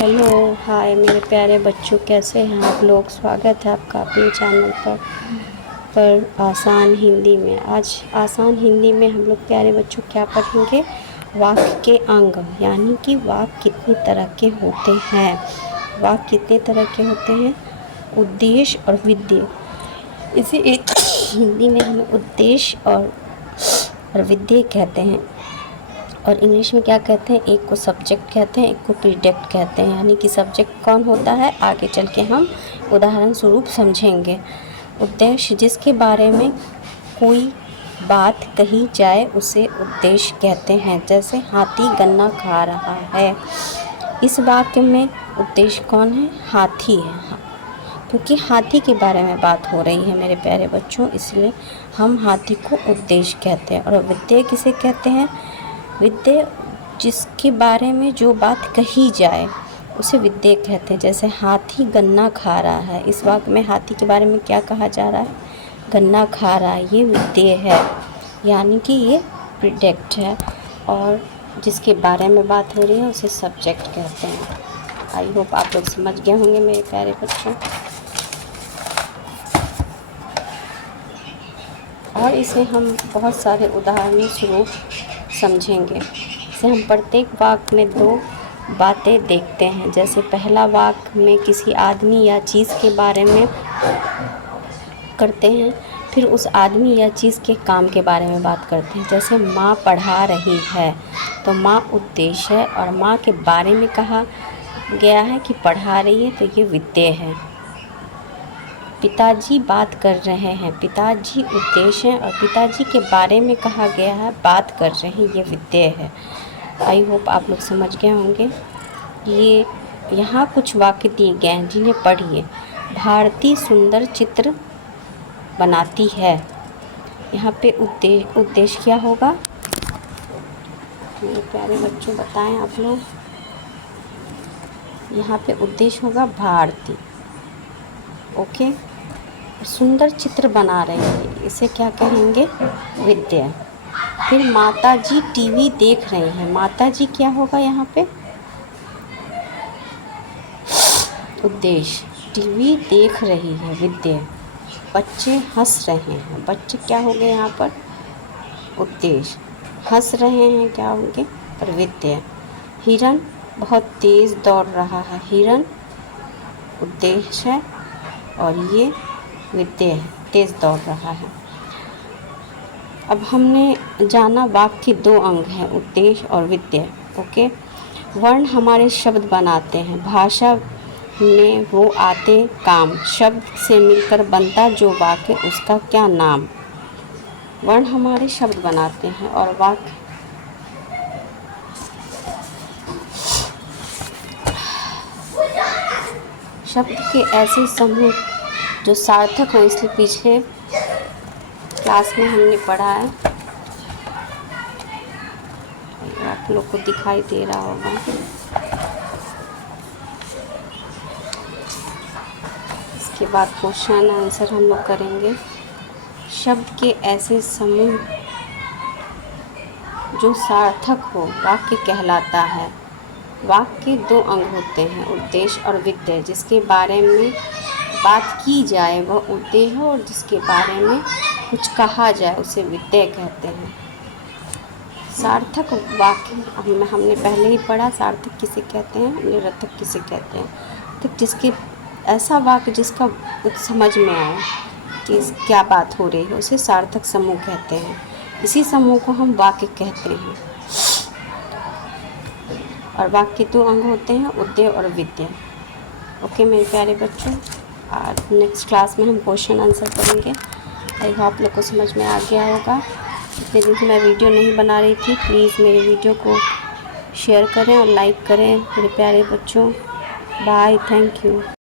Hello hi मेरे प्यारे बच्चों, कैसे हैं आप लोग। स्वागत है आपका अपने चैनल पर आसान हिंदी में। आज आसान हिंदी में हम लोग प्यारे बच्चों क्या पढ़ेंगे, वाक्य के अंग, यानी कि वाक्य कितने तरह के होते हैं। वाक्य कितने तरह के होते हैं, उद्देश्य और विधेय। इसे एक हिंदी में हमें उद्देश्य और विधेय कहते हैं, और इंग्लिश में क्या कहते हैं, एक को सब्जेक्ट कहते हैं, एक को प्रीडिक्ट कहते हैं। यानी कि सब्जेक्ट कौन होता है, आगे चल के हम उदाहरण स्वरूप समझेंगे। उद्देश्य, जिसके बारे में कोई बात कही जाए उसे उद्देश्य कहते हैं। जैसे हाथी गन्ना खा रहा है, इस वाक्य में उद्देश्य कौन है, हाथी है, क्योंकि हाथी के बारे में बात हो रही है मेरे प्यारे बच्चों, इसलिए हम हाथी को उद्देश्य कहते हैं। और विधेय किसे कहते हैं, विधेय जिसके बारे में जो बात कही जाए उसे विधेय कहते हैं। जैसे हाथी गन्ना खा रहा है, इस वाक्य में हाथी के बारे में क्या कहा जा रहा है, गन्ना खा रहा है, ये विधेय है, यानी कि ये प्रीडिक्ट है। और जिसके बारे में बात हो रही है उसे सब्जेक्ट कहते हैं। आई होप आप लोग समझ गए होंगे मेरे प्यारे बच्चों। और इसे हम बहुत सारे उदाहरणों स्वरूप समझेंगे। इसे हम प्रत्येक वाक्य में दो बातें देखते हैं। जैसे पहला वाक्य में किसी आदमी या चीज़ के बारे में करते हैं, फिर उस आदमी या चीज़ के काम के बारे में बात करते हैं। जैसे माँ पढ़ा रही है, तो माँ उद्देश्य है, और माँ के बारे में कहा गया है कि पढ़ा रही है, तो ये विधेय है। पिताजी बात कर रहे हैं, पिताजी उद्देश्य है, और पिताजी के बारे में कहा गया है बात कर रहे हैं, ये विधेय है। आई होप आप लोग समझ गए होंगे। ये यहाँ कुछ वाक्य दिए गए हैं जिन्हें पढ़िए। भारती सुंदर चित्र बनाती है, यहाँ पे उद्देश्य क्या होगा, मेरे प्यारे बच्चों बताएं आप लोग। यहाँ पे उद्देश्य होगा भारती, ओके। सुंदर चित्र बना रही है, इसे क्या कहेंगे, विधेय। फिर माताजी टीवी देख रही हैं, माताजी क्या होगा यहाँ पे, उद्देश्य। टीवी देख रही है, विधेय। बच्चे हंस रहे हैं, बच्चे क्या हो गए यहाँ पर, उद्देश्य। हंस रहे हैं क्या होंगे, पर विधेय। हिरन बहुत तेज दौड़ रहा है, हिरन उद्देश्य है, और ये विधेय है, तेज दौड़ रहा है। अब हमने जाना वाक्य के दो अंग हैं, उद्देश्य और विधेय, ओके। वर्ण हमारे शब्द बनाते हैं, भाषा में वो आते काम, शब्द से मिलकर बनता जो वाक्य उसका क्या नाम। वर्ण हमारे शब्द बनाते हैं, और वाक्य शब्द के ऐसे समूह जो सार्थक हो, इसलिए पिछले क्लास में हमने पढ़ा है, आप लोग को दिखाई दे रहा होगा। इसके बाद क्वेश्चन आंसर हम लोग करेंगे। शब्द के ऐसे समूह जो सार्थक हो वाक्य कहलाता है। वाक्य के दो अंग होते हैं, उद्देश्य और विधेय। जिसके बारे में बात की जाए वह उद्देश्य है, और जिसके बारे में कुछ कहा जाए उसे विधेय कहते हैं। सार्थक वाक्य हमने पहले ही पढ़ा, सार्थक किसे कहते हैं, निरर्थक किसे कहते हैं। तो जिसके ऐसा वाक्य जिसका समझ में आए कि क्या बात हो रही है उसे सार्थक समूह कहते हैं। इसी समूह को हम वाक्य कहते हैं। और वाक्य के दो अंग होते हैं, उद्देश्य और विधेय, ओके मेरे प्यारे बच्चों। और नेक्स्ट क्लास में हम क्वेश्चन आंसर करेंगे। आई होप आप लोग को समझ में आ गया होगा। इतने दिन से मैं वीडियो नहीं बना रही थी, प्लीज़ मेरे वीडियो को शेयर करें और लाइक करें मेरे प्यारे बच्चों। Bye, thank you.